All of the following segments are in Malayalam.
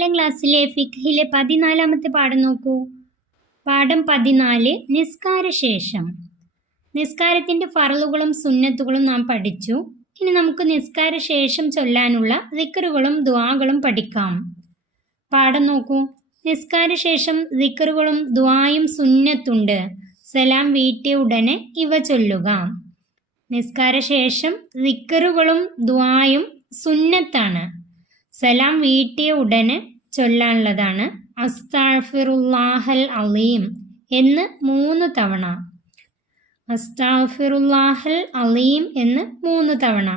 4 ക്ലാസ്സിലെ ഫിഖ്ഹിലെ 14-ാമത്തെ പാഠം നോക്കൂ. പാഠം 14 നിസ്കാരശേഷം. നിസ്കാരത്തിൻ്റെ ഫർളുകളും സുന്നത്തുകളും നാം പഠിച്ചു. ഇനി നമുക്ക് നിസ്കാരശേഷം ചൊല്ലാനുള്ള ദിക്റുകളും ദുആകളും പഠിക്കാം. പാഠം നോക്കൂ. നിസ്കാരശേഷം ദിക്റുകളും ദുആയും സുന്നത്തുണ്ട്. സലാം വീട്ടിയ ഉടനെ ഇവ ചൊല്ലുക. നിസ്കാരശേഷം ദിക്റുകളും ദുആയും സുന്നത്താണ്. സലാം വീട്ടിയ ഉടനെ ചൊല്ലാനുള്ളതാണ്. അസ്തഗ്ഫിറുല്ലാഹൽ അലീം എന്ന് 3 തവണ. അസ്തഗ്ഫിറുല്ലാഹൽ അലീം എന്ന് 3 തവണ.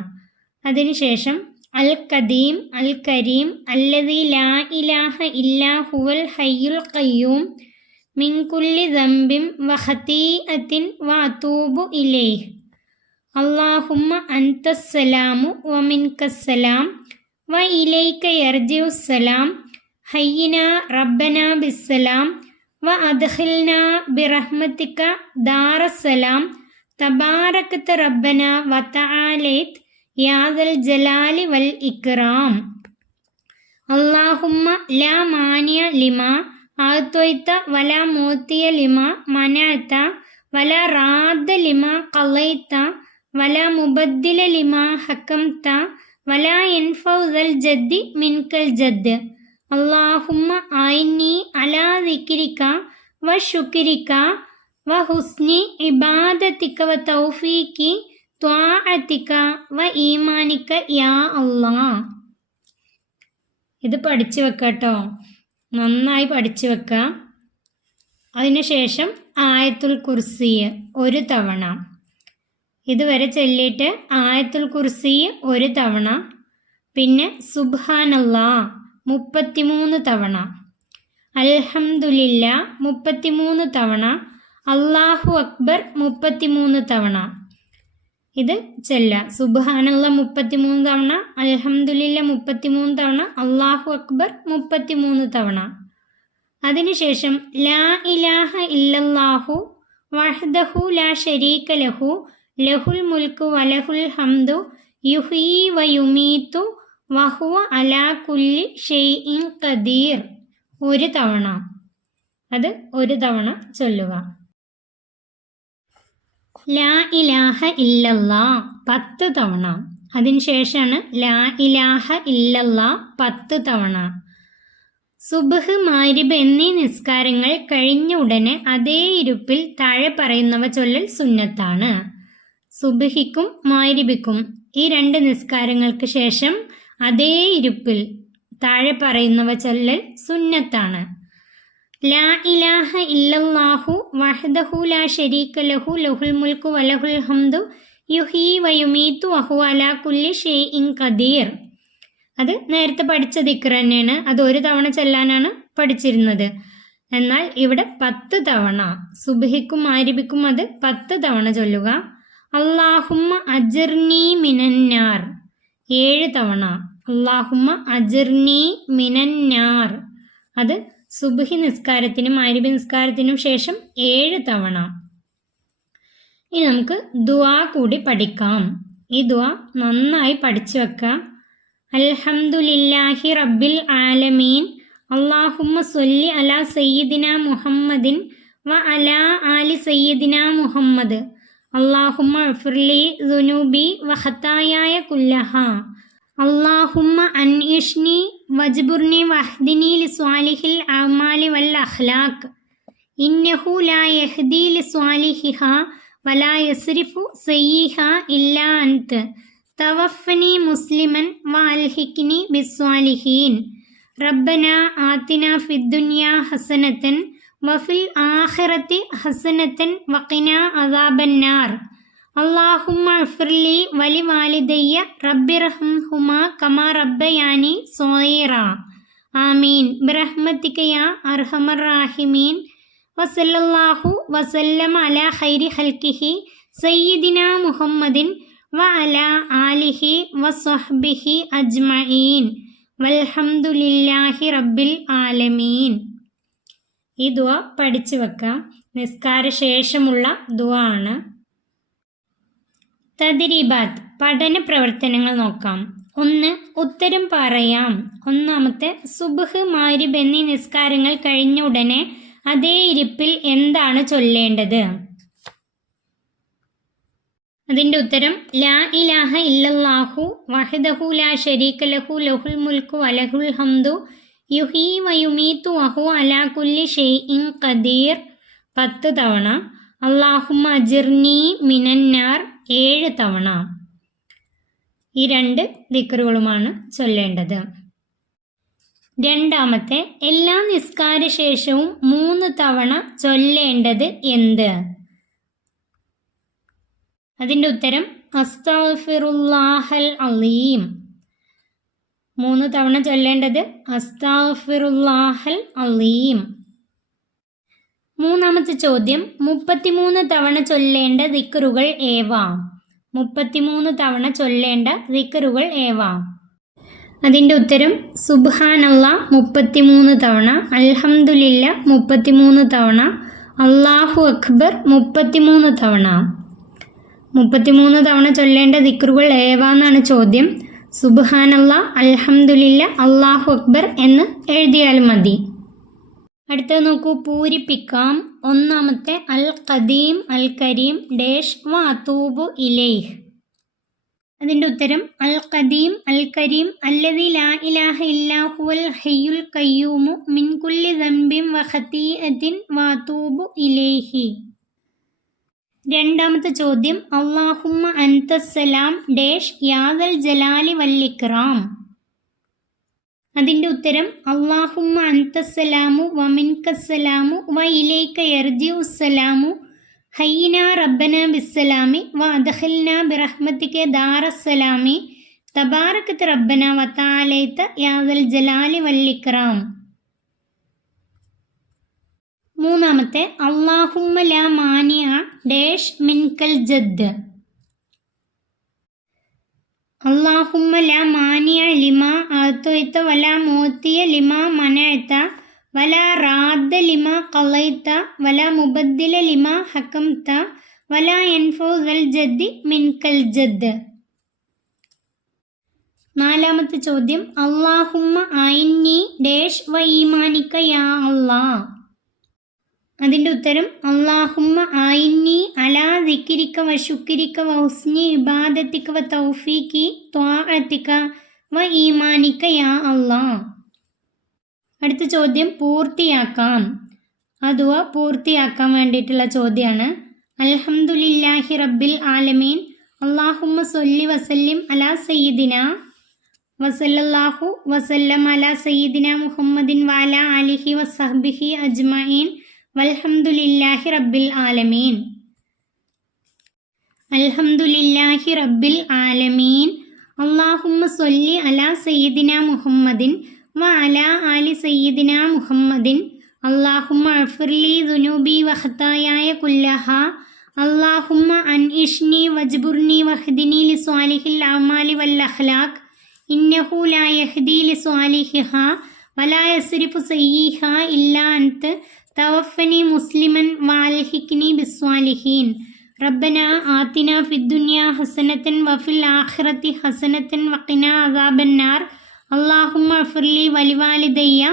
അതിനുശേഷം അൽ ഖദീം അൽ കരീം അല്ലദീ ലാ ഇലാഹ ഇല്ലാ ഹുവൽ ഹയ്യുൽ ഖയ്യൂം മിൻ കുല്ലി ദംബിൻ വ ഖതീഅത്തിൻ വ അതൂബു ഇലൈഹി അല്ലാഹുമ്മ അൻതസ്സലാമു വ മിൻകസ്സലാം വ ഇലൈക യർജിഉസ്സലാം ഹയ്യിനാ റബ്ബനാ ബിസ്സലാം വ അദ്ഖിൽനാ ബിറഹ്മതിക ദാറസ്സലാം തബാരകത റബ്ബനാ വ തആലൈത് യാ ദൽ ജലാലി വൽ ഇക്റാം അല്ലാഹുമ്മ ലാ മാനിയ ലിമാ അഅ്തൈത വലാ മൂതിയ ലിമാ മനഅത വലാ റാദ്ദ ലിമാ ഖളൈത വലാ മുബദ്ദില ലിമാ ഹക്കംത വലാ യൻഫഉ ദൽ ജദ്ദി മിൻകൽ ജദ്ദ് അല്ലാഹുമ്മ അഇന്നി അലാ ദിക്രിക വ ശുക്രിക വ ഹുസ്നി ഇബാദതിക വ തൗഫീഖി ത്വാഅതിക വ ഈമാനിക യാ അല്ലാഹ്. ഇത് പഠിച്ചു വെക്കട്ടോ, നന്നായി പഠിച്ചു വെക്കുക. അതിനുശേഷം ആയത്തുൽ കുർസി 1 തവണ. ഇതുവരെ ചൊല്ലിയിട്ട് ആയത്തുൽ കുർസി 1 തവണ. പിന്നെ സുബ്ഹാനല്ലാഹ് 33 തവണ. അൽഹംദുലില്ലാ 33 തവണ. അല്ലാഹു അക്ബർ 33 തവണ. ഇത് ചൊല്ല. സുബ്ഹാനല്ലാഹ് 33 തവണ, അൽഹംദുലില്ലാ 33 തവണ, അല്ലാഹു അക്ബർ 33 തവണ. അതിനുശേഷം ലാ ഇലാഹ ഇല്ലല്ലാഹു വഹ്ദഹു ലാ ശരീക ലഹു ലഹുൽ മുൽക്കു വലഹുൽ ഹംദു യുഹ്യീ വയുമീതു വഹുവ അലാ കുല്ലി ഷൈഇൻ ഖദീർ 1 തവണ. അത് 1 തവണ ചൊല്ലുക. ലാ ഇലാഹ ഇല്ലല്ലാഹ് 10 തവണ. അതിനുശേഷമാണ് ലാ ഇലാഹ ഇല്ലല്ലാഹ് 10 തവണ. സുബ്ഹ് മഗ്രിബ് എന്നീ നിസ്കാരങ്ങൾ കഴിഞ്ഞ ഉടനെ അതേ ഇരുപ്പിൽ താഴെ പറയുന്നവ ചൊല്ലൽ സുന്നത്താണ്. സുബ്ഹിക്കും മഗ്രിബിക്കും ഈ 2 നിസ്കാരങ്ങൾക്ക് ശേഷം അതേ ഇരുപ്പിൽ താഴെ പറയുന്നവ ചൊല്ലൽ സുന്നത്താണ്. ലാ ഇലാഹ ഇല്ലല്ലാഹു വഹ്ദഹു ലാ ശരീക ലഹു ലഹുൽ മുൽക്കു വലഹുൽ ഹംദു യുഹ്യീ വയുമീതു വഹുവ അലാ കുല്ലി ഷൈഇൻ ഖദീർ. അത് നേരത്തെ പഠിച്ച ദിക്ർ തന്നെയാണ്. അത് 1 തവണ ചൊല്ലാനാണ് പഠിച്ചിരുന്നത്. എന്നാൽ ഇവിടെ 10 തവണ. സുബ്ഹിക്കും മഗ്രിബിക്കും അത് 10 തവണ ചൊല്ലുക. അല്ലാഹുമ്മ അജിർനി മിനന്നാർ 7 തവണ. അല്ലാഹുമ്മ അജിർനി മിനന്നാർ. അത് സുബ്ഹി നിസ്കാരത്തിനും മഗ്രിബ് നിസ്കാരത്തിനും ശേഷം 7 തവണ. ഇനി നമുക്ക് ദുആ കൂടി പഠിക്കാം. ഈ ദുആ നന്നായി പഠിച്ചു വെക്കുക. അൽഹംദുലില്ലാഹി റബ്ബിൽ ആലമീൻ അല്ലാഹുമ്മ സ്വല്ലി അലാ സയ്യിദിന മുഹമ്മദിൻ വ അലാ ആലി സയ്യിദിന മുഹമ്മദ് അല്ലാഹുമ്മ ഇഗ്ഫിർലി ദുനൂബി വ ഖതായായ കുല്ലഹാ അല്ലാഹുമ്മ അൻഇഷ്നി വജ്ബുർനി വഹ്ദിനി ലിസ്വാലിഹിൽ അഅമാലി വൽ അഖ്ലാഖ് ഇന്നഹു ലാ യഹ്ദി ലിസ്വാലിഹിഹാ വലാ യസ്രിഫു സയ്യിഹാ ഇല്ലാ അൻത തവഫനി മുസ്ലിമൻ വ അൽഹിഖ്നി ബിസ്വാലിഹീൻ റബ്ബനാ ആതിനാ ഫിദ്ദുനിയാ ഹസനതൻ വഫിൽ ആഖിറതി ഹസനതൻ വഖിനാ അദാബന്നാർ അല്ലാഹുമ്മ ഇഗ്ഫിർലി വലി വാലിദയ്യ റബ്ബിർഹംഹുമാ കമാ റബ്ബയാനി സ്വഗീറാ ആമീൻ ബിറഹ്മതിക യാ അർഹമർ റാഹിമീൻ വസല്ലല്ലാഹു വസല്ലമ അലാ ഖൈരി ഖൽഖിഹി സയ്യിദിനാ മുഹമ്മദിൻ വ അലാ ആലിഹി വസ്വഹ്ബിഹി അജ്മഈൻ വൽഹംദുലില്ലാഹി റബ്ബിൽ ആലമീൻ. ഈ ദുആ പഠിച്ചു വെക്കാം. നിസ്കാര ശേഷമുള്ള ദുആ ആണ്. തദ്രീബാത്ത് പഠന പ്രവർത്തനങ്ങൾ നോക്കാം. 1. ഉത്തരം പറയാം. ഒന്നാമത്തെ, സുബ്ഹ് മഗ്രിബ് എന്നീ നിസ്കാരങ്ങൾ കഴിഞ്ഞ ഉടനെ അതേ ഇരിപ്പിൽ എന്താണ് ചൊല്ലേണ്ടത്? അതിൻ്റെ ഉത്തരം ലാ ഇലാഹ ഇല്ലല്ലാഹു വഹ്ദഹു ലാ ശരീക ലഹു ലഹുൽ മുൽക്കു വലഹുൽ ഹംദു യുഹീ വയുമീതു വഹു അലാ കുല്ലി ഷൈഇൻ ഖദീർ 10 തവണ. അല്ലാഹുമ്മ അജിർനി മിനന്നാർ 7 തവണ. ഈ 2 ദിക്റുകളുമാണ് ചൊല്ലേണ്ടത്. രണ്ടാമത്തെ, എല്ലാ നിസ്കാര ശേഷവും 3 തവണ ചൊല്ലേണ്ടത് എന്ത്? അതിൻ്റെ ഉത്തരം അസ്തഗ്ഫിറുല്ലാഹൽ അലീം. 3 തവണ ചൊല്ലേണ്ടത് അസ്തഗ്ഫിറുല്ലാഹൽ അലീം. മൂന്നാമത്തെ ചോദ്യം, 33 തവണ ചൊല്ലേണ്ട ദിക്റുകൾ ഏവ? 33 തവണ ചൊല്ലേണ്ട ദിക്റുകൾ ഏവ? അതിൻ്റെ ഉത്തരം സുബ്ഹാനല്ലാഹ് 33 തവണ, അൽഹംദുലില്ലാഹ് 33 തവണ, അല്ലാഹു അക്ബർ 33 തവണ. 33 തവണ ചൊല്ലേണ്ട ദിക്റുകൾ ഏവ എന്നാണ് ചോദ്യം. സുബ്ഹാനല്ലാഹ്, അൽഹംദുലില്ലാഹ്, അല്ലാഹു അക്ബർ എന്ന് എഴുതിയാലും മതി. അടുത്തത് നോക്കൂ, പൂരിപ്പിക്കാം. ഒന്നാമത്തെ, അൽ ഖദീം അൽ കരീം ഡേഷ് വ അതൂബു ഇലൈഹ്. അതിൻ്റെ ഉത്തരം അൽ ഖദീം അൽ കരീം അല്ലദീ ലാ ഇലാഹ ഇല്ലാ ഹുവൽ ഹയ്യുൽ ഖയ്യൂമു മിൻ കുല്ലി ദംബിൻ വ ഖതീഅത്തിൻ വ അതൂബു ഇലൈഹി. രണ്ടാമത്തെ ചോദ്യം, അല്ലാഹുമ്മ അൻതസ്സലാം ഡേഷ് യാദൽ ജലാലി വൽ ഇക്റാം. അതിൻ്റെ ഉത്തരം അല്ലാഹുമ്മ അൻതസ്സലാമു വ മിൻകസ്സലാമു വ ഇലൈക യർജിഉസ്സലാമു ഹയ്യിനാ റബ്ബനാ ബിസ്സലാമി വ അദ്ഖിൽനാ ബിറഹ്മതിക ദാറസ്സലാമി തബാറകത റബ്ബനാ വ തആലൈത യാദൽ ജലാലി വൽ ഇക്റാം. മൂന്നാമത്തെ, അല്ലാഹുമ്മ ലാ മാനിഅ ഡേഷ് മിൻകൽ ജദ്ദ്. അല്ലാഹുമ്മ ലാ മാനിഅ ലിമാ അഅ്തൈത വലാ മുഅ്തിയ ലിമാ മനഅത വലാ റാദ്ദ ലിമാ ഖളൈത വലാ മുബദ്ദില ലിമാ ഹകംത വലാ യൻഫഉ ദൽ ജദ്ദി മിൻകൽ ജദ്ദ്. നാലാമത്തെ ചോദ്യം, അല്ലാഹുമ്മ അഇന്നി ഡേഷ് വ ഈമാനിക യാ അല്ലാഹ്. അതിൻ്റെ ഉത്തരം അല്ലാഹുമ്മ അഇന്നി അലാ ദിക്രിക വ ശുക്രിക വ ഹുസ്നി ഇബാദതിക വ തൗഫീഖി ത്വാഅതിക വ ഈമാനിക യാ അല്ലാഹ്. അടുത്ത ചോദ്യം പൂർത്തിയാക്കാം. അതുവ പൂർത്തിയാക്കാൻ വേണ്ടിയിട്ടുള്ള ചോദ്യമാണ്. അൽഹംദുലില്ലാഹി റബ്ബിൽ ആലമീൻ അല്ലാഹുമ്മ സ്വല്ലി വസല്ലിം അലാ സയ്യിദിന വസല്ലല്ലാഹു വസല്ലം അലാ സയ്യിദിന മുഹമ്മദിൻ വഅലാ ആലിഹി വസഹ്ബിഹി അജ്മഈൻ വൽഹംദുലില്ലാഹി റബ്ബിൽ ആലമീൻ. അൽഹംദുലില്ലാഹി റബ്ബിൽ ആലമീൻ അല്ലാഹുമ്മ സ്വല്ലി അലാ സയ്യിദിന മുഹമ്മദിൻ വ അലാ ആലി സയ്യിദിന മുഹമ്മദിൻ. അല്ലാഹുമ്മ അഗ്ഫിർലി ദുനൂബി വ ഖതായായ കുല്ലഹാ. അല്ലാഹുമ്മ അൻഇഷ്നി വജ്ബുർനി വഹ്ദിനി ലിസ്വാലിഹിൽ അഅമാലി വൽ അഖ്ലാഖ്. ഇന്നഹു ലാ യഹ്ദി ലിസ്വാലിഹിഹാ വലാ യസ്രിഫു സയ്യിഹാ ഇല്ലാ അൻത തവഫനി മുസ്ലിമൻ വഅൽഹിഖ്നി ബിസ്വാലിഹീൻ. റബ്ബനാ ആതിനാ ഫിദ്ദുനിയാ ഹസനതൻ വഫിൽ ആഖിറതി ഹസനതൻ വഖിനാ അദാബന്നാർ. അല്ലാഹുമ്മ അഗ്ഫിർലി വലിവാലിദയ്യ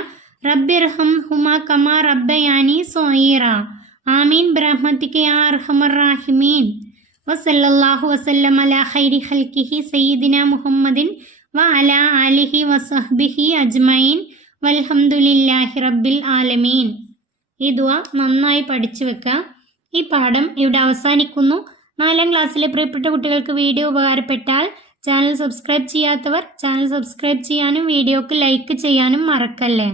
റബ്ബിർഹംഹുമാ കമാ റബ്ബയാനി സ്വഗീറ. ആമീൻ ബിറഹ്മതിക യാ അർഹമർ റാഹിമീൻ. വസല്ലല്ലാഹു വസല്ലം അലാ ഖൈരി ഖൽഖിഹി സയ്യിദിനാ മുഹമ്മദിൻ വ അലാ ആലിഹി വസഹ്ബിഹി അജ്മഈൻ വൽഹംദുലില്ലാഹി റബ്ബിൽ ആലമീൻ. ഈ ദുആ നന്നായി പഠിച്ചു വെക്കുക. ഈ പാഠം ഇവിടെ അവസാനിക്കുന്നു. 4ാം ക്ലാസ്സിലെ പ്രിയപ്പെട്ട കുട്ടികൾക്ക് വീഡിയോ ഉപകാരപ്പെട്ടാൽ ചാനൽ സബ്സ്ക്രൈബ് ചെയ്യാത്തവർ ചാനൽ സബ്സ്ക്രൈബ് ചെയ്യാനും വീഡിയോക്ക് ലൈക്ക് ചെയ്യാനും മറക്കല്ലേ.